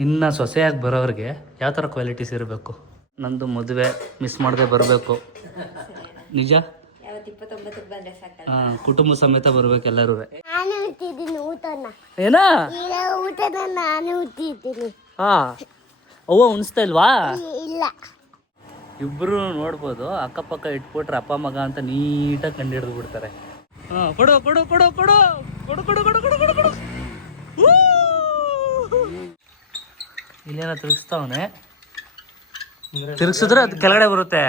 ನಿನ್ನ ಸೊಸೆಯಾಗಿ ಬರೋರಿಗೆ ಯಾವ ಥರ ಕ್ವಾಲಿಟೀಸ್ ಇರಬೇಕು? ನಂದು ಮದುವೆ ಮಿಸ್ ಮಾಡದೆ ಬರಬೇಕು. ನಿಜ? ಕುಟುಂಬ ಸಮೇತ ಬರ್ಬೇಕು ಎಲ್ಲರೂ. ಏನಾ ಹಾ ಅವ್ವ ಉಣಿಸ್ತಾ ಇಲ್ವಾ? ಇಲ್ಲ. ಇಬ್ರು ನೋಡ್ಬೋದು, ಅಕ್ಕಪಕ್ಕ ಇಟ್ಬಿಟ್ರೆ ಅಪ್ಪ ಮಗ ಅಂತ ನೀಟಾಗಿ ಕಂಡು ಹಿಡಿದು ಬಿಡ್ತಾರೆ. ಕೊಡು ಕೊಡು ಕೊಡು ಕೊಡು ಕೊಡು ಕೊಡು ಕೊಡು ಕೊಡು ಕೊಡು ಕೊಡು. ಇಲ್ಲೇನ ತಿರುಗಿಸ್ತಾವನೆ, ತಿರುಗಿಸಿದ್ರೆ ಅದು ಕೆಳಗಡೆ ಬರುತ್ತೆ.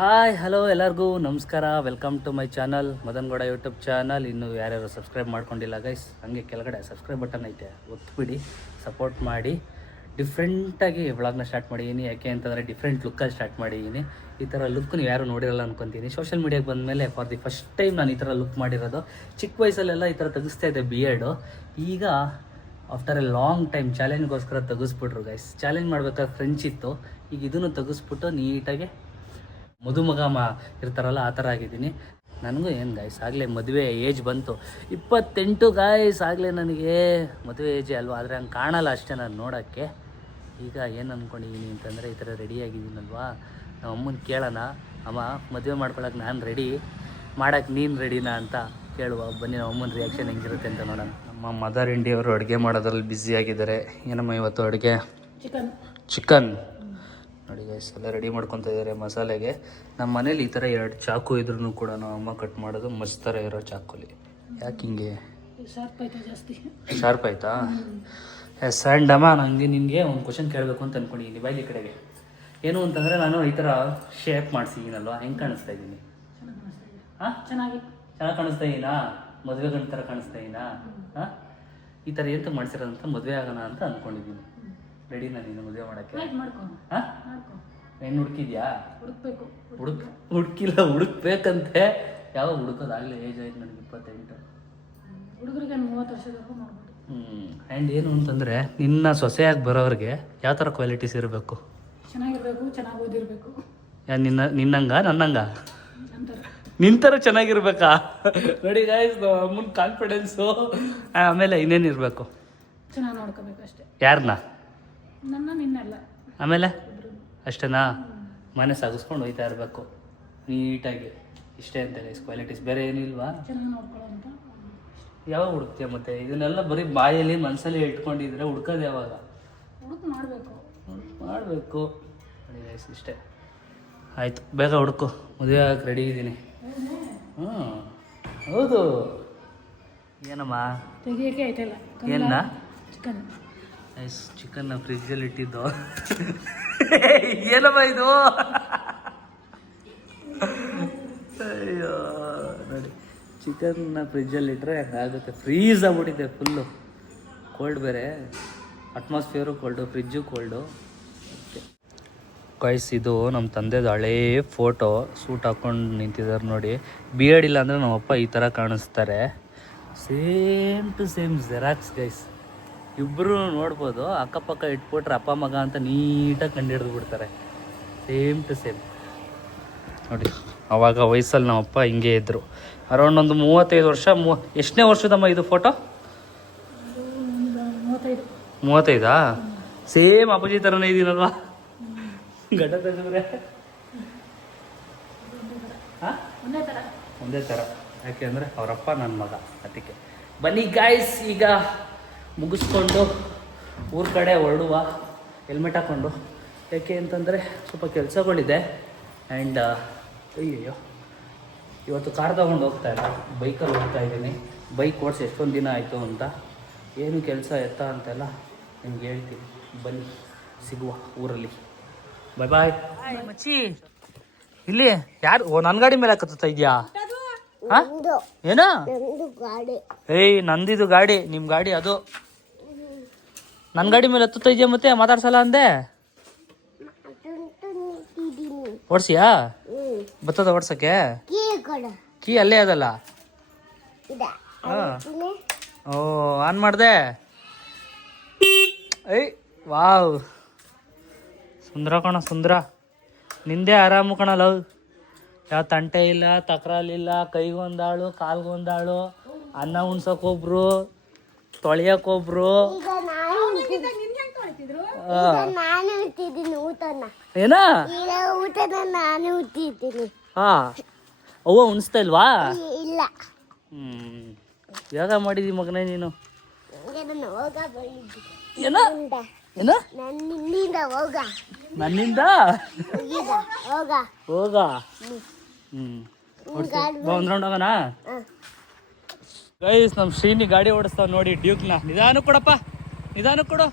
ಹಾಯ್ ಹಲೋ ಎಲ್ಲರಿಗೂ ನಮಸ್ಕಾರ, welcome to my channel Madan Gowda YouTube channel. ಇನ್ನು ಯಾರ್ಯಾರು ಸಬ್ಸ್ಕ್ರೈಬ್ ಮಾಡ್ಕೊಂಡಿಲ್ಲ ಗೈಸ್, ಹಂಗೆ ಕೆಳಗಡೆ ಸಬ್ಸ್ಕ್ರೈಬ್ ಬಟನ್ ಐತೆ, ಒತ್ಬಿಡಿ, ಸಪೋರ್ಟ್ ಮಾಡಿ. ಡಿಫ್ರೆಂಟಾಗಿ ವ್ಲಾಗ್ನ ಸ್ಟಾರ್ಟ್ ಮಾಡಿದ್ದೀನಿ. ಯಾಕೆ ಅಂತಂದರೆ ಡಿಫ್ರೆಂಟ್ ಲುಕ್ಕಲ್ಲಿ ಸ್ಟಾರ್ಟ್ ಮಾಡಿದ್ದೀನಿ. ಈ ಥರ ಲುಕ್ ನೀವು ಯಾರು ನೋಡಿರಲ್ಲ ಅನ್ಕೊತೀನಿ. ಸೋಷಿಯಲ್ ಮೀಡಿಯಾಗೆ ಬಂದಮೇಲೆ ಫಾರ್ ದಿ ಫಸ್ಟ್ ಟೈಮ್ ನಾನು ಈ ಥರ ಲುಕ್ ಮಾಡಿರೋದು. ಚಿಕ್ಕ ವಯಸ್ಸಲ್ಲೆಲ್ಲ ಈ ಥರ ತೆಗಿಸ್ತಾ ಇದ್ದೆ ಬಿಯರ್ಡು. ಈಗ ಆಫ್ಟರ್ ಎ ಲಾಂಗ್ ಟೈಮ್ ಚಾಲೆಂಜ್ಗೋಸ್ಕರ ತೆಗಿಸ್ಬಿಟ್ರು ಗೈಸ್. ಚಾಲೆಂಜ್ ಮಾಡ್ಬೇಕಾದ್ರೆ ಫ್ರೆಂಚ್ ಇತ್ತು, ಈಗ ಇದನ್ನು ತೆಗಿಸ್ಬಿಟ್ಟು ನೀಟಾಗಿ ಮದುಮಗ ಇರ್ತಾರಲ್ಲ ಆ ಥರ ಆಗಿದ್ದೀನಿ. ನನಗೂ ಏನು ಗಾಯ್ಸ್ ಆಗಲೇ ಮದುವೆ ಏಜ್ ಬಂತು, 28 ಗಾಯ್ಸ್ ಆಗಲೇ ನನಗೆ ಮದುವೆ ಏಜೇ ಅಲ್ವಾ. ಆದರೆ ಹಂಗೆ ಕಾಣಲ್ಲ ಅಷ್ಟೇ ನಾನು ನೋಡೋಕ್ಕೆ. ಈಗ ಏನು ಅಂದ್ಕೊಂಡಿದ್ದೀನಿ ಅಂತಂದರೆ ಈ ಥರ ರೆಡಿಯಾಗಿದ್ದೀನಲ್ವಾ, ನಮ್ಮ ಅಮ್ಮನ ಕೇಳೋಣ, ಅಮ್ಮ ಮದುವೆ ಮಾಡ್ಕೊಳಕ್ಕೆ ನಾನು ರೆಡಿ, ಮಾಡೋಕ್ಕೆ ನೀನು ರೆಡಿನಾ ಅಂತ ಕೇಳುವ. ಬನ್ನಿ ನಮ್ಮ ಅಮ್ಮನ ರಿಯಾಕ್ಷನ್ ಹೆಂಗಿರುತ್ತೆ ಅಂತ ನೋಡೋಣ. ನಮ್ಮ ಮದರ್ ಇಂಡಿಯವರು ಅಡುಗೆ ಮಾಡೋದ್ರಲ್ಲಿ ಬ್ಯುಸಿಯಾಗಿದ್ದಾರೆ. ಏನಮ್ಮ ಇವತ್ತು ಅಡುಗೆ? ಚಿಕನ್ ನೋಡಿ ಗೈಸ್, ಎಲ್ಲ ರೆಡಿ ಮಾಡ್ಕೊತಾ ಇದ್ದಾರೆ ಮಸಾಲೆಗೆ. ನಮ್ಮ ಮನೇಲಿ ಈ ಥರ 2 ಚಾಕು ಇದ್ರೂ ಕೂಡ ನಾವು ಅಮ್ಮ ಕಟ್ ಮಾಡೋದು ಮಸ್ತ್ ಥರ ಇರೋ ಚಾಕುಲಿ. ಯಾಕೆ ಹಿಂಗೆ ಶಾರ್ಪ್ ಆಯ್ತಾ? ಎಸ್ ಆ್ಯಂಡ್ ಅಮ್ಮ, ನನಗೆ ನಿನಗೆ ಒಂದು ಕ್ವಶನ್ ಕೇಳಬೇಕು ಅಂತ ಅಂದ್ಕೊಂಡಿದ್ದೀನಿ. ಬೈಲಿ ಕಡೆಗೆ ಏನು ಅಂತಂದರೆ, ನಾನು ಈ ಥರ ಶೇಪ್ ಮಾಡಿಸಿದ್ದೀನಲ್ವ, ಹೆಂಗೆ ಕಾಣಿಸ್ತಾ ಇದ್ದೀನಿ? ಹಾಂ, ಚೆನ್ನಾಗಿ ಕಾಣಿಸ್ತಾ ಇದ್ದೀನಾ? ಮದುವೆ ಗಂಡು ಥರ ಕಾಣಿಸ್ತಾ ಇದ್ದೀನಾ? ಹಾಂ, ಈ ಥರ ಎಂತ ಮಾಡಿಸಿರೋದಂತ ಮದುವೆ ಆಗೋಣ ಅಂತ ಅಂದ್ಕೊಂಡಿದ್ದೀನಿ. ರೆಡಿನಾ ನೀನು ಮದುವೆ ಮಾಡೋಕ್ಕೆ? ಹಾಂ, ಹೆಣ್ಣು ಹುಡುಕಿದ್ಯಾ? ಹುಡುಕಿಲ್ಲ, ಹುಡುಕ್ಬೇಕಂತೆ. ಯಾವಾಗ ಹುಡುಕೋದಾಗಲೇ ಏಜ್ ಆಯ್ತು ನನಗೆ 28. ಹುಡುಗರಿಗೆ 30 ವರ್ಷದವರೆಗೂ ಮಾಡ್ಬೋದು. ಆ್ಯಂಡ್ ಏನು ಅಂತಂದರೆ, ನಿನ್ನ ಸೊಸೆಯಾಗಿ ಬರೋರಿಗೆ ಯಾವ ಥರ ಕ್ವಾಲಿಟೀಸ್ ಇರಬೇಕು? ಚೆನ್ನಾಗಿರ್ಬೇಕು, ಚೆನ್ನಾಗಿ ಓದಿರ್ಬೇಕು. ನಿನ್ನಂಗ ನನ್ನಂಗ ನಿಂತರ ಚೆನ್ನಾಗಿರ್ಬೇಕಾ? ನೋಡಿ ಗಾಯ್ಸ್, ಅಮ್ಮನ ಕಾನ್ಫಿಡೆನ್ಸು. ಆಮೇಲೆ ಇನ್ನೇನಿರಬೇಕು? ಚೆನ್ನಾಗಿ ನೋಡ್ಕೋಬೇಕು ಅಷ್ಟೇ. ಯಾರನ್ನ? ನನ್ನ, ನಿನ್ನೆಲ್ಲ. ಆಮೇಲೆ ಅಷ್ಟೇನಾ? ಮನೆ ಸಾಗಿಸ್ಕೊಂಡು ಹೋಯ್ತಾ ಇರಬೇಕು ನೀಟಾಗಿ. ಇಷ್ಟೇ ಅಂತ ಗೈಸ್ ಕ್ವಾಲಿಟೀಸ್, ಬೇರೆ ಏನಿಲ್ವಾ? ಚೆನ್ನಾಗಿ ನೋಡ್ಕೊಳ್ಳೋಂಥ. ಯಾವಾಗ ಹುಡುಕ್ತೀಯ ಮತ್ತೆ? ಇದನ್ನೆಲ್ಲ ಬರೀ ಬಾಯಲ್ಲಿ ಮನಸ್ಸಲ್ಲಿ ಇಟ್ಕೊಂಡಿದ್ರೆ ಹುಡ್ಕೋದು ಯಾವಾಗ? ಮಾಡಬೇಕು ನೋಡಿ ಗೈಸ್, ಇಷ್ಟೇ ಆಯಿತು. ಬೇಗ ಹುಡುಕು, ಮದುವೆ ಆಗಕ್ಕೆ ರೆಡಿ ಇದ್ದೀನಿ. ಹೌದು. ಏನಮ್ಮ ತೆಗಿಯೋಕ್ಕೆ ಆಯ್ತಲ್ಲ? ಏನ? ಚಿಕನ್. ಚಿಕನ್ನ ಫ್ರಿಜ್ಜಲ್ಲಿ ಇಟ್ಟಿದ್ದು. ಏನಮ್ಮ ಇದು? ಅಯ್ಯೋ ನೋಡಿ, ಚಿಕನ್ನ ಫ್ರಿಜ್ಜಲ್ಲಿ ಇಟ್ಟರೆ ಆಗುತ್ತೆ. ಫ್ರೀಸ್ ಆಗ್ಬಿಟ್ಟಿದೆ ಫುಲ್ಲು. ಕೋಲ್ಡ್ ಬೇರೆ, atmosphere cold, fridge cold. Guys, ಇದು ನಮ್ಮ ತಂದೆದು ಹಳೇ ಫೋಟೋ. ಸೂಟ್ ಹಾಕ್ಕೊಂಡು ನಿಂತಿದ್ದಾರೆ ನೋಡಿ. ಬಿಯರ್ಡ್ ಇಲ್ಲ ಅಂದರೆ ನಮ್ಮಪ್ಪ ಈ ಥರ ಕಾಣಿಸ್ತಾರೆ. Same to same xerox guys. ಇಬ್ಬರು ನೋಡ್ಬೋದು, ಅಕ್ಕಪಕ್ಕ ಇಟ್ಬಿಟ್ರೆ ಅಪ್ಪ ಮಗ ಅಂತ ನೀಟಾಗಿ ಕಂಡು ಹಿಡಿದು ಬಿಡ್ತಾರೆ. ಸೇಮ್ ಟು ಸೇಮ್ ನೋಡಿ. ಆವಾಗ ವಯಸ್ಸಲ್ಲಿ ನಮ್ಮಪ್ಪ ಹಿಂಗೆ ಇದ್ದರು. ಅರೌಂಡ್ ಒಂದು 35 ವರ್ಷ. ಎಷ್ಟನೇ ವರ್ಷದಮ್ಮ ಇದು ಫೋಟೋ? 35. ಸೇಮ್ ಅಪ್ಪಾಜಿ ಥರನೇ ಇದ್ದೀನಲ್ವಾ? ಗಡ್ಡ ತೆಗೆದ್ರೆ ಹಾಂ ಒಂದೇ ಥರ. ಯಾಕೆ ಅಂದರೆ ಅವರಪ್ಪ ನನ್ನ ಮಗ, ಅದಕ್ಕೆ. ಬನ್ನಿ ಗಾಯ್ಸ್, ಈಗ ಮುಗಿಸ್ಕೊಂಡು ಊರ ಕಡೆ ಹೊರಡುವ. ಹೆಲ್ಮೆಟ್ ಹಾಕ್ಕೊಂಡು. ಯಾಕೆ ಅಂತಂದರೆ ಸ್ವಲ್ಪ ಕೆಲಸಗಳಿದೆ. ಆ್ಯಂಡ್ ಅಯ್ಯಯ್ಯೋ, ಇವತ್ತು ಕಾರ್ ತೊಗೊಂಡು ಹೋಗ್ತಾ ಇಲ್ಲ, ಬೈಕಲ್ಲಿ ಹೋಗ್ತಾ ಇದ್ದೀನಿ. ಬೈಕ್ ಓಡಿಸಿ ಎಷ್ಟೊಂದು ದಿನ ಆಯಿತು ಅಂತ. ಏನು ಕೆಲಸ ಎತ್ತ ಅಂತೆಲ್ಲ ನಿಮ್ಗೆ ಹೇಳ್ತೀನಿ. ಬನ್ನಿ, ಸಿಗುವ ಊರಲ್ಲಿ. ಬಾಯ್ ಬಾಯ್. ಮಚ್ಚಿ, ಇಲ್ಲಿ ಯಾರು? ನನ್ನ ಗಾಡಿ ಮೇಲೆ ಹಾಕತ್ತಾ ಇದೆಯಾ? ಹಾಂ, ಏನೋ? ಏಯ್, ನಂದಿದು ಗಾಡಿ, ನಿಮ್ಮ ಗಾಡಿ ಅದು. ನನ್ನ ಗಾಡಿ ಮೇಲೆ ಹತ್ತುತ್ತಾ ಇದೆಯಾ? ಮತ್ತೆ ಮಾತಾಡ್ಸಲ್ಲ ಅಂದೆ. ಓಡಿಸಿಯಾ? ಬರ್ತದ ಓಡ್ಸಕ್ಕೆ? ಕೀ ಅಲ್ಲೇ ಅದಲ್ಲ. ಹಾಂ, ಓ, ಆನ್ ಮಾಡಿದೆ. ಏಯ್ ವಾವ್, ಸುಂದರ ಕಣ ಸುಂದರ. ನಿಂದೇ ಆರಾಮು ಕಣಲ್ಲ. ಯಾವ ತಂಟೆ ಇಲ್ಲ, ತಕರಾಲಿಲ್ಲ, ಕೈಗೊಂದಾಳು ಕಾಲ್ಗೊಂದಾಳು, ಅನ್ನ ಉಣ್ಸೋಕೊಬ್ರು, ತೊಳೆಯೋಕೊಬ್ರು. ಏನ ಹಾ ಅವ್ವ ಉಣಿಸ್ತಾ ಇಲ್ವಾ? ಇಲ್ಲ. ಯೋಗ ಮಾಡಿದಿ ಮಗನೇ ನೀನು. ಏನ ಏನ ನನ್ನಿಂದ ಹೋಗ. ಒಂದ್ ರೌಂಡ್ ಹೋಗೋಣ. ಗೈಸ್ ನಮ್ ಶ್ರೀನಿ ಗಾಡಿ ಓಡಿಸ್ತಾವ ನೋಡಿ, ಡ್ಯೂಕ್ನ. ನಿಧಾನ ಕೊಡಪ್ಪ, ನಿಧಾನ ಕೊಡು.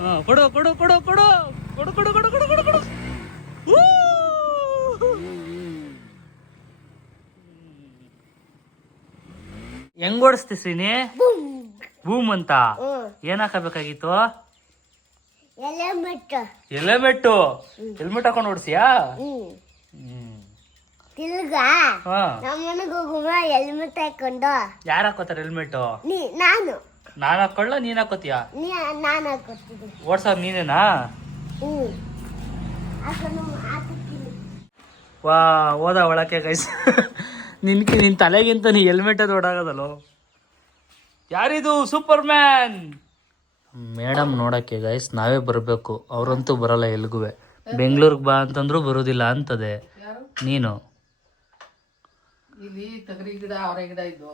ಹಾ ಕೊಡು ಕೊಡು ಕೊಡು ಕೊಡು ಕೊಡು ಕೊಡು ಕೊಡು ಕೊಡು ಕೊಡು ಕೊಡು. ಹೆಂಗ್ ಓಡಿಸ್ತಿ ಶ್ರೀನಿ? ಬೂಮ್ ಅಂತ ಏನ್ ಹಾಕಬೇಕಾಗಿತ್ತು? ಹೆಲ್ಮೆಟ್ ಹಾಕೊಂಡು ಓಡಿಸಿಯಾ? ಹೆಲ್ಮೆಟ್ ಹಾಕೊಂಡು ಯಾರು ಹಾಕೋತಾರ ಹೆಲ್ಮೆಟ್? ನಾನು ಹಾಕೊಳ್ಳ, ನೀನ್ ಹಾಕೋತೀಯ? ನಾನು ಹಾಕೋತೀನಿ. ಓಡ್ಸೋದ್ ನೀನೇನಾ? ವಾ ಹೋದ ಒಳಕ್ಕೆ ಗೈಸ್. ನಿನ್ ತಲೆಗಿಂತ ನೀ ಹೆಲ್ಮೆಟ್ ಅದು ಓಡಾಗೋದಲ್ಲೋ. ಯಾರಿದು ಸೂಪರ್ ಮ್ಯಾನ್? ಮೇಡಮ್ ನೋಡಕ್ಕೆ ಗೈಸ್ ನಾವೇ ಬರಬೇಕು, ಅವ್ರಂತೂ ಬರಲ್ಲ ಎಲ್ಗುವೆ. ಬೆಂಗಳೂರಿಗೆ ಬಾ ಅಂತಂದ್ರು ಬರೋದಿಲ್ಲ ಅಂತದೆ. ನೀನು ಇಲ್ಲಿ ತಗರಿ ಗಿಡ ಅವರೆ ಗಿಡ ಇದ್ದು.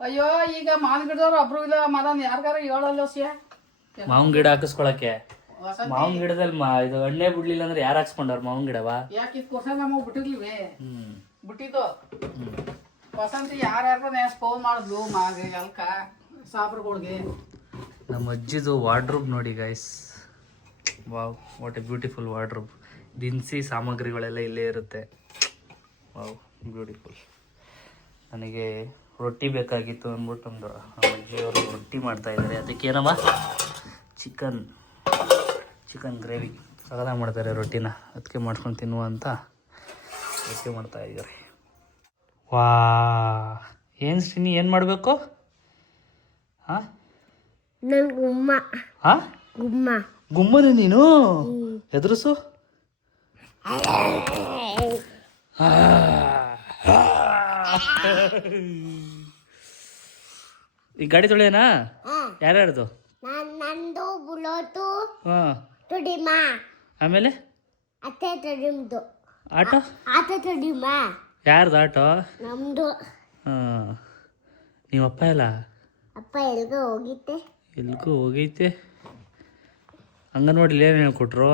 ಅಯ್ಯೋ ಈಗ ಮಾವಿನ ಗಿಡದವ್ರು ಒಬ್ರು ಇಲ್ಲ, ಮದನ್ ಯಾರಿಗಾರ ಹೇಳಲ್ಲ. ಮಾವಿನ ಗಿಡ ಹಾಕಿಸ್ಕೊಳಕ್ಕೆ. ಮಾವಿನ ಗಿಡದಲ್ಲಿ ಇದು ಎಣ್ಣೆ ಬಿಡ್ಲಿಲ್ಲ ಅಂದ್ರೆ ಯಾರು ಹಾಕ್ಸ್ಕೊಂಡವ್ರ ಮಾವಿನ ಗಿಡವಾ? ಯಾಕೆ ಇದು ಕೊಡ್ಸ ನಮಗ್ ಬಿಟ್ಟಿರ್ಲಿವೆ ಬಿಟ್ಟಿದ್ದು. ವಸಂತಿ ಯಾರ್ಯಾರ ಫೋನ್ ಮಾಡಿದ್ಲು ಎಲ್ಕ ಸಾಬ್ರುಗಳಿಗೆ. ನಮ್ಮ ಅಜ್ಜಿದು ವಾರ್ಡ್ರೂಬ್ ನೋಡಿ guys. Wow, what A beautiful wardrobe. ದಿನಸಿ ಸಾಮಗ್ರಿಗಳೆಲ್ಲ ಇಲ್ಲೇ ಇರುತ್ತೆ. Wow, beautiful. ನನಗೆ ರೊಟ್ಟಿ ಬೇಕಾಗಿತ್ತು ಅಂದ್ಬಿಟ್ಟು ಒಂದು ಅಜ್ಜಿಯವರು ರೊಟ್ಟಿ ಮಾಡ್ತಾ ಇದ್ದಾರೆ. ಅದಕ್ಕೇನಮ್ಮ ಚಿಕನ್ ಗ್ರೇವಿ ಸಗದ ಮಾಡ್ತಾರೆ ರೊಟ್ಟಿನ. ಅದಕ್ಕೆ ಮಾಡ್ಕೊಂಡು ತಿನ್ನುವ ಅಂತ ರೊಟ್ಟಿ ಮಾಡ್ತಾ ಇದ್ದಾರೆ. ವಾ ಏನು ಶ್ರೀನಿ ಏನು ಮಾಡಬೇಕು? ಹಾಂ ಗುಮ್ಮನೆ ನೀನು ಎದುರಿಸು. ಈ ಗಾಡಿ ತೊಳೆಯನಾ? ಯಾರ್ಯಾರ್ದು? ನಂದು ಬುಲೋಟು. ಹಾಂ ತೊಡಿಮಾ. ಆಮೇಲೆ ಅತ್ತೆ ತೊಡಿಮ್ದು. ಆಟೋ? ಆಟೋ ತೊಡಿಮಾ. ಯಾರ್ದು ಆಟೋ? ನಮ್ದು. ಹಾಂ ನಿಮ್ಮ ಅಪ್ಪ ಎಲ್ಲ? ಅಪ್ಪ ಎಲ್ಗೋ ಹೋಗಿತ್ತೆ. ಎಲ್ಗೂ ಹೋಗೈತೆ. ಅಂಗನವಾಡಿಲಿ ಏನು ಹೇಳ್ಕೊಟ್ರು?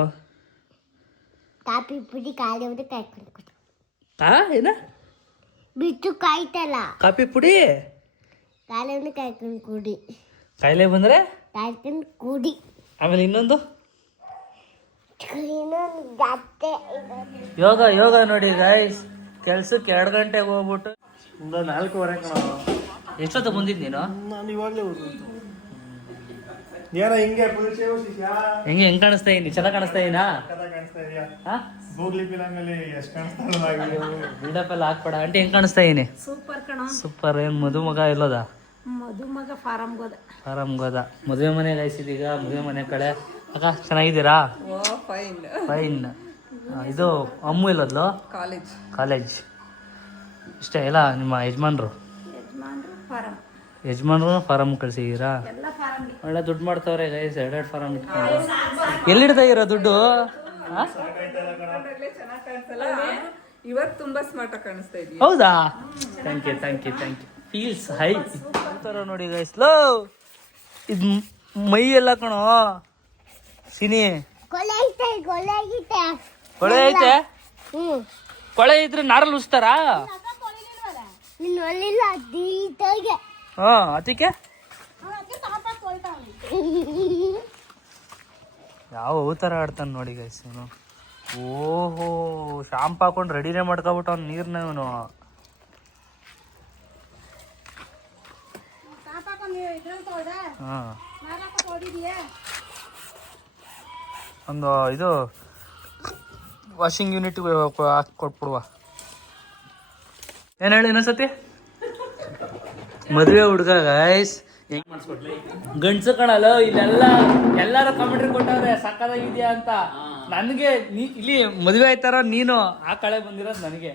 ಕಾಫಿ ಪುಡಿ ಕಾಲಿ ಕಾಯ್ಕೊಂಡು ಕೊಟ್ಟು. ಏನ ಬಿಟ್ಟು ಕಾಯ್ತಲ್ಲ ಕಾಫಿ ಪುಡಿ ಕಾಲವನ್ನು ಕಾಯ್ಕೊಂಡು ಕುಡಿ. ಕಾಯಿಲೆ ಬಂದರೆ ಕಾಯ್ಕೊಂಡು ಕುಡಿ. ಆಮೇಲೆ ಇನ್ನೊಂದು ಯೋಗ ಯೋಗ ನೋಡಿ ಗೈಸ್. ಕೆಲ್ಸಕ್ಕೆ 2 ಗಂಟೆಗೆ ಹೋಗ್ಬಿಟ್ಟು 4:15 ಕಣ. ಎಷ್ಟೊತ್ತು ಬಂದಿದ್ದು ನೀನು? ನಾನು ಇವಾಗಲೇ ಯಾರ ಹಿಂಗೆ ಹೆಂಗೆ ಹೆಂಗ್ ಕಾಣಿಸ್ತಾ ಇದೀನಿ? ಚೆನ್ನಾಗಿ ಕಾಣಿಸ್ತಾ ಇದೀನಾ? ಕಾಣಿಸ್ತಾ ಇದೆಯಾ? ಗೂಗ್ಲಿ ಫಿಲಮಲ್ಲಿ ಎಷ್ಟು ಕಾಣಿಸ್ತಾ ಬಿಲ್ಡಪ್ ಎಲ್ಲ ಹಾಕ್ಬೇಡ. ಆಂಟಿ ಹೆಂಗ್ ಕಾಣಿಸ್ತಾ ಇದೀನಿ? ಸೂಪರ್ ಕಣ. ಸೂಪರ್. ಏನ್ ಮದುಮಗ ಎಲ್ಲೋದ? ಮದುಮಗ ಫಾರಂ ಗೋದ. ಮದುವೆ ಮನೆಗೆ ಆಯ್ಸಿದೀಗ. ಮದುವೆ ಮನೆ ಕಡೆ. ಅಕ್ಕ ಚೆನ್ನಾಗಿದ್ದೀರಾ? ಫೈನ್. ಇದು ಅಮ್ಮು ಇಲ್ಲದ್ಲು? ಕಾಲೇಜ್. ಇಷ್ಟೇ ಎಲ್ಲ ನಿಮ್ಮ ಯಜಮಾನ್ರು ಫಾರಂ ಕಳ್ಸಿದ್ದೀರಾ? ಒಳ್ಳೆ ದುಡ್ಡು ಮಾಡ್ತಾವ್ರೆ ಗೈಸ್. 2 ಫಾರಂ ಇಟ್ಕೊಂಡು ಎಲ್ಲಿಡ್ತಾ ಇರೋ ದುಡ್ಡು? ಇವತ್ತು ತುಂಬಾ ಸ್ಮಾರ್ಟ್ ಆಗಿ ಕಾಣಿಸ್ತಾ ಇದೀಯ. ಹೌದಾ? Thank you. ಫೀಲ್ಸ್ ಹೈ ನೋಡಿ ಗೈಸ್. ಲೋ ಇದು ಮೈ ಎಲ್ಲ ಕಣೋ ಸಿನಿ. ಕೊಳೆ ಐತೆ. ಕೊಳೆ ಇದ್ರೆ ನಾರಲ್ಲಿ ಉಸ್ತಾರಾ? ಅದಕ್ಕೆ ಯಾವ ತರ ಆಡ್ತಾನೆ ನೋಡಿ ಗೈಸ್ ಇವನು. ಓಹೋ, ಶಾಂಪ್ ಹಾಕೊಂಡು ರೆಡಿನೇ ಮಾಡ್ಕೊಬಿಟ್ಟು ಅವ್ನು ನೀರ್ನ ಇವನು. ಒಂದು ಇದು ವಾಷಿಂಗ್ ಯೂನಿಟ್ ಹಾಕಿ ಕೊಟ್ಬಿಡುವ. ಏನು ಹೇಳಿ ಇನ್ನೊಂದ್ಸತಿ? ಮದುವೆ ಹುಡುಗ ಗೈಸ್ ಗಂಡ್ಸು ಕಣಲ್ಲ ಇಲ್ಲೆಲ್ಲ ಎಲ್ಲಾರು ಕಾಮೆಂಟ್ರಿ ಕೊಟ್ಟವ್ರೆ ಸಕ್ಕದಾಗಿದ್ಯಾ ಅಂತ. ನನಗೆ ಇಲ್ಲಿ ಮದುವೆ ಆಯ್ತಾರ ನೀನು ಆ ಕಳೆ ಬಂದಿರೋದು ನನಗೆ,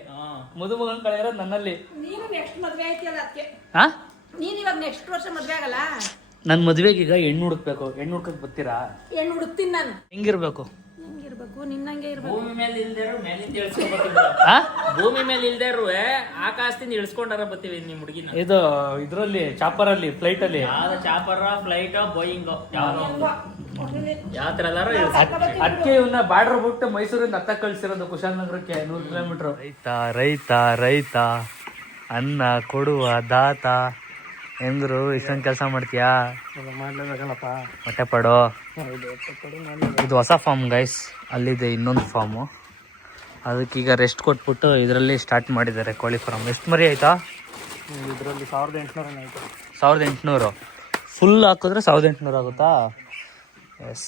ಮದುಮಗನ್ ಕಳೆ ಇರೋದು ನನ್ನಲ್ಲಿ. ನೀನು ನೆಕ್ಸ್ಟ್ ಮದ್ವೆ ಆಯ್ತಿಯಲ್ಲ ಅದಕ್ಕೆ. ಹಾ ನೀನ್ ಇವಾಗ ನೆಕ್ಸ್ಟ್ ವರ್ಷ ಮದ್ವೆ ಆಗಲ್ಲ. ನನ್ ಮದ್ವೆಗೆ ಈಗ ಹೆಣ್ಣು ಹುಡುಕ್ಬೇಕು. ಹೆಣ್ಣು ಹುಡ್ಕಕ್ ಬರ್ತೀರಾ? ಹೆಣ್ಣು ಹುಡುಕ್ತೀನಿ ನಾನು. ಹೆಂಗಿರ್ಬೇಕು? ಹೆಂಗಿರ್ಬೇಕು? ನಿನ್ನಂಗೆ ಇರ್ಬೇಕು. ಭೂಮಿ ಮೇಲೆ ಇಲ್ದೇರು ಮೇಲಿಂದ ಭೂಮಿ ಮೇಲೆ ಇಲ್ದೇರು ಆಕಾಶದಿಂದ ಇಳಿಸ್ಕೊಂಡಾರ ಬರ್ತೀವಿ ನಿಮ್ ಹುಡುಗಿನ. ಇದು ಇದ್ರಲ್ಲಿ ಚಾಪರಲ್ಲಿ ಫ್ಲೈಟ್ ಅಲ್ಲಿ ಯಾವ್ದು ಚಾಪರ್ ಫ್ಲೈಟ್ ಬೋಯಿಂಗ್ ಯಾವ ತರ ಎಲ್ಲಾರು ಅದಕ್ಕೆ ಇವನ್ನ ಬಾರ್ಡರ್ ಬಿಟ್ಟು ಮೈಸೂರಿಂದ ಹತ್ತ ಕಳ್ಸಿರೋದು ಕುಶಾಲನಗರಕ್ಕೆ 100 ಕಿಲೋಮೀಟರ್. ರೈತ ರೈತ ಅನ್ನ ಕೊಡುವ ದಾತ ಎಂದ್ರು ಇಷ್ಟೊಂದು ಕೆಲಸ ಮಾಡ್ತೀಯಾ? ಹೊಟ್ಟೆ ಪಡೋ. ಇದು ಹೊಸ ಫಾರ್ಮ್ ಗೈಸ್, ಅಲ್ಲಿದೆ ಇನ್ನೊಂದು ಫಾರ್ಮು. ಅದಕ್ಕೀಗ ರೆಸ್ಟ್ ಕೊಟ್ಬಿಟ್ಟು ಇದರಲ್ಲಿ ಸ್ಟಾರ್ಟ್ ಮಾಡಿದ್ದಾರೆ ಕೋಳಿ ಫಾರ್ಮ್. ಎಷ್ಟು ಮರಿ ಆಯ್ತಾ ಇದರಲ್ಲಿ 1800 ಆಯ್ತು. 1800 ಫುಲ್ ಹಾಕಿದ್ರೆ 1800 ಆಗುತ್ತಾ? ಎಸ್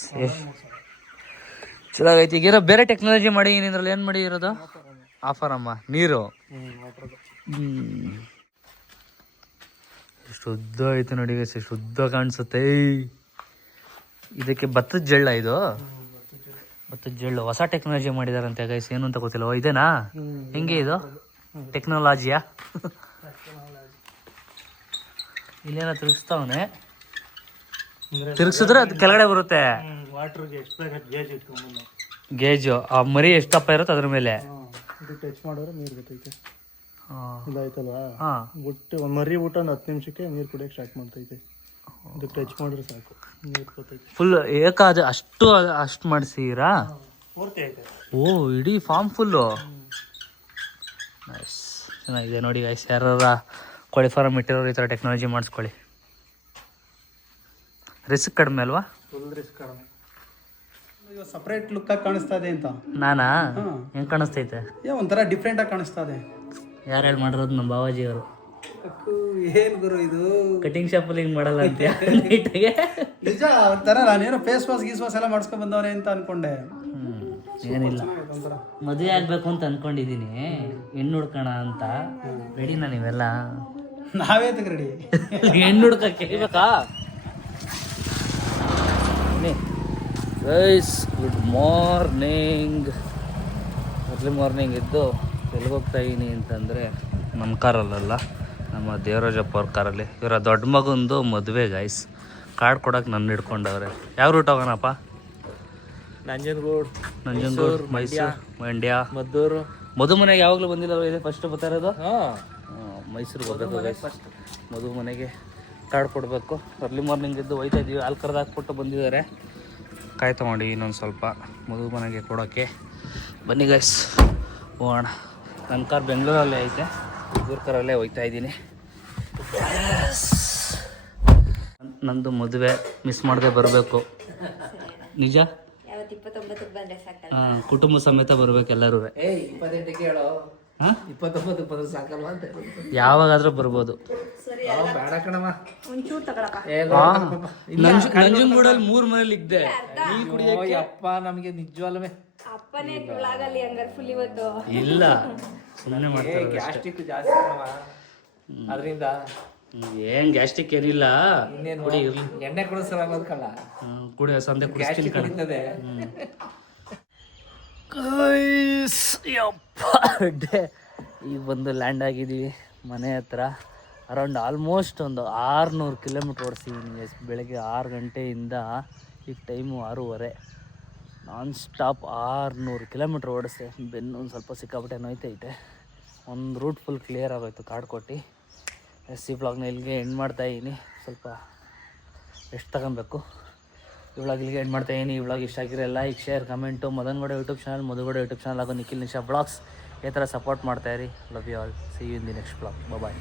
ಚೆನ್ನಾಗೈತಿ. ಈಗಿರೋ ಬೇರೆ ಟೆಕ್ನಾಲಜಿ ಮಾಡಿ ಏನಿದ್ರಲ್ಲಿ ಏನು ಮಾಡಿ ಇರೋದು? ಆಫರ್ ಅಮ್ಮ ನೀರು ಎಷ್ಟು ಉದ್ದ ಆಯ್ತು ನೋಡಿ, ಎಷ್ಟು ಉದ್ದ ಕಾಣಿಸುತ್ತೆ. ಇದಕ್ಕೆ ಭತ್ತದ ಜಳ್ಳ, ಇದು ಭತ್ತದ ಜಳ್ಳು ಹೊಸ ಟೆಕ್ನಾಲಜಿ ಮಾಡಿದಾರಂತೆ ಗೈಸ್. ಏನು ಅಂತ ಗೊತ್ತಿಲ್ಲ. ಇದೇನಾ? ಹೆಂಗೆ ಇದು ಟೆಕ್ನಾಲಜಿಯಾ? ಇಲ್ಲೇನೋ ತಿರುಗಿಸ್ತಾವನೆ, ತಿರುಗಿಸಿದ್ರೆ ಅದು ಕೆಳಗಡೆ ಬರುತ್ತೆ. ವಾಟರ್ಗೆ ಎಷ್ಟು ಬೇಗ ಗೇಜ್ ಇಟ್ಕೊಂಡ್ಬಂದು ಗೇಜು ಆ ಮರಿ ಎಷ್ಟಪ್ಪ ಇರುತ್ತೆ ಅದ್ರ ಮೇಲೆ ಇದು ಟಚ್ ಮಾಡಿದ್ರೆ ನೀರು ಗೊತ್ತೈತೆ. ಇದಾಯ್ತಲ್ವಾ? ಹಾಂ, ಬಿಟ್ಟು ಒಂದು ಮರಿ ಊಟ 10 ನಿಮಿಷಕ್ಕೆ ನೀರು ಕುಡಿಯೋಕೆ ಸ್ಟಾರ್ಟ್ ಮಾಡ್ತೈತೆ. ಇದು ಟಚ್ ಮಾಡಿದ್ರೆ ಸಾಕು ನೀರು ಗೊತ್ತೈತೆ. ಫುಲ್ ಏಕಾದ ಅಷ್ಟು ಮಾಡಿಸಿರಾ? ಪೂರ್ತಿ ಐತೆ. ಓ ಇಡೀ ಫಾರ್ಮ್ ಫುಲ್ಲು ನೈಸ್, ಚೆನ್ನಾಗಿದೆ ನೋಡಿ ಗೈಸ್. ಯಾರ ಕೋಳಿ ಫಾರ್ಮ್ ಇಟ್ಟಿರೋರು ಈ ಥರ ಟೆಕ್ನಾಲಜಿ ಮಾಡಿಸ್ಕೊಳ್ಳಿ. ರಿಸ್ಕ್ ಕಡಿಮೆ ಅಲ್ವಾ? ಫುಲ್ ರಿಸ್ಕ್ ಕಡಿಮೆ. ಇದು ಸಪ್ರೇಟ್ ಲುಕ್ ಆಗಿ ಕಾಣಿಸ್ತಾ ಇದೆ ಅಂತ. ನಾನಾ? ಹೆಂಗೆ ಕಾಣಿಸ್ತೈತೆ? ಒಂಥರ ಡಿಫ್ರೆಂಟ್ ಆಗಿ ಕಾಣಿಸ್ತಾ ಇದೆ. ಯಾರು ಹೇಳಿ ಮಾಡಿರೋದು? ನಮ್ಮ ಬಾವಾಜಿ ಅವರು. ಏನ್ ಗುರು ಇದು? ಕಟಿಂಗ್ ಶಾಪಲ್ಲಿ ಹಿಂಗೆ ಮಾಡಲ್ಲ ಅಂತ ನೀಟಾಗೆ. ನಿಜ ಒಂಥರ ನಾನೇನೋ ಫೇಸ್ ವಾಶ್ ಗೀಸ್ ವಾಶ್ ಎಲ್ಲ ಮಾಡಿಸ್ಕೊಂಡ್ ಬಂದವನೇ ಅಂತ ಅನ್ಕೊಂಡೆ. ಏನಿಲ್ಲ, ಮದುವೆ ಆಗ್ಬೇಕು ಅಂತ ಅನ್ಕೊಂಡಿದೀನಿ, ಹೆಣ್ಣು ಹುಡ್ಕೋಣ ಅಂತ. ರೆಡಿನಾ ನೀವೆಲ್ಲ? ನಾವೇ ರೆಡಿ. ಹೆಣ್ಣು ಹುಡ್ಕಕ್ಕೆ ಬೇಕಾ? Guys good morning. Early morning ಇದ್ದು ಎಲ್ಲಿಗೋಗ್ತಾ ಇದ್ದೀನಿ ಅಂತಂದರೆ ನಮ್ಮ ಕಾರಲ್ಲ, ನಮ್ಮ ದೇವರಾಜಪ್ಪ ಅವ್ರ ಕಾರಲ್ಲಿ. ಇವರ ದೊಡ್ಡ ಮಗಂದು ಮದುವೆ ಗೈಸ್. ಕಾರ್ಡ್ ಕೊಡೋಕೆ ನನ್ನ ಹಿಡ್ಕೊಂಡವ್ರೆ. ಯಾವ ರೂಟ್ ಹೋಗೋಣಪ್ಪ? ನಂಜನಗೂಡು, ಮೈಸೂರು, ಮಂಡ್ಯ, ಮದ್ದೂರು. ಮಧು ಮನೆಗೆ ಯಾವಾಗಲೂ ಬಂದಿಲ್ಲ, ಇದೆ ಫಸ್ಟ್ ಬರ್ತಾ ಇರೋದು. ಮೈಸೂರಿಗೆ ಹೋಗ್ಬೇಕು ಗೈಸ್. ಮಧು ಮನೆಗೆ ಕಾರ್ಡ್ ಕೊಡಬೇಕು. ಅರ್ಲಿ ಮಾರ್ನಿಂಗ್ ಇದ್ದು ಹೋಯ್ತಾ ಇದ್ದೀವಿ. ಹಾಲು ಕರೆದು ಹಾಕ್ಬಿಟ್ಟು ಬಂದಿದ್ದಾರೆ. ಕಾಯಿ ತೊಗೊಂಡು ಇನ್ನೊಂದು ಸ್ವಲ್ಪ ಮಧು ಮನೆಗೆ ಕೊಡೋಕ್ಕೆ. ಬನ್ನಿ ಗೈಸ್ ಹೋಗೋಣ. ನನ್ನ ಕಾರ್ ಬೆಂಗಳೂರಲ್ಲೇ ಐತೆ, ಇವ್ರ ಕಾರಲ್ಲೇ ಹೋಗ್ತಾ ಇದ್ದೀನಿ. ನಂದು ಮದುವೆ ಮಿಸ್ ಮಾಡದೆ ಬರಬೇಕು. ನಿಜ? ಹಾಂ, ಕುಟುಂಬ ಸಮೇತ ಬರ್ಬೇಕು ಎಲ್ಲರೂ. 28ಕ್ಕೆ ಹೇಳೋ, 29 ಸಾಕಲ್ವಾ ಅಂತ. ಯಾವಾಗಾದ್ರೂ ಬರ್ಬೋದು. ಬೇಡ ಕಣಮ್ಮ, ನಂಜನಗೂಡಲ್ಲಿ 3 ಮನೇಲಿ ಇದ್ದೆ. ಅಪ್ಪ ನಮಗೆ ನಿಜವಲ್ವೇ ಇಲ್ಲ, ಸುಮ್ಮನೆ ಮಾಡ್ತಾರೆ. ಗ್ಯಾಸ್ಟ್ರಿಕ್ ಜಾಸ್ತಿ ಅದರಿಂದ ಏನ್ ಗ್ಯಾಸ್ಟ್ರಿಕ್ ಏನಿಲ್ಲ. ಕುಡಿ ಇರ್ಲಿ, ಎಣ್ಣೆ ಕುಡಿಸೋದು ಕಳ್ಳ ಕುಡಿ ಸಂದೆ ಕುಡಿಸ್ತೀನಿ ಕಣ. ಈಗ ಬಂದು ಲ್ಯಾಂಡ್ ಆಗಿದ್ದೀವಿ ಮನೆ ಹತ್ರ. ಅರೌಂಡ್ ಆಲ್ಮೋಸ್ಟ್ ಒಂದು 600 ಕಿಲೋಮೀಟ್ರ್ ಓಡಿಸಿದ್ದೀನಿ. ಬೆಳಗ್ಗೆ 6 ಗಂಟೆಯಿಂದ ಈಗ ಟೈಮು 6:30. ನಾನ್ ಸ್ಟಾಪ್ 600 ಕಿಲೋಮೀಟ್ರ್ ಓಡಿಸಿ. ಬೆನ್ನು ಒಂದು ಸ್ವಲ್ಪ ಸಿಕ್ಕಾಪಟ್ಟೆ ನೋಯ್ತೈತೆ. ಒಂದು ರೂಟ್ ಫುಲ್ ಕ್ಲಿಯರ್ ಆಗೋಯ್ತು ಕಾರ್ಡ್ ಕೊಟ್ಟು. ಈ ವ್ಲಾಗ್ನ ಇಲ್ಲಿಗೆ ಎಂಡ್ ಮಾಡ್ತಾಯಿದ್ದೀನಿ. ಸ್ವಲ್ಪ ರೆಸ್ಟ್ ತಗೊಬೇಕು. ಈ ವ್ಲಾಗ್ ಇಲ್ಲಿಗೆ ಎಂಡ್ ಮಾಡ್ತಾಯಿದ್ದೀನಿ. ಈ ವ್ಲಾಗ್ ಇಷ್ಟ ಆಗಿರೋ like, share, comment. ಮದನ್ಗೌಡ YouTube channel, Madhu Gowda YouTube channel ಹಾಗೂ ನಿಖಿಲ್ ನಿಶಾ ಬ್ಲಾಗ್ಸ್ ಈ ಥರ support ಮಾಡ್ತಾಯಿರಿ. Love you all. C you in the next vlog. Bye.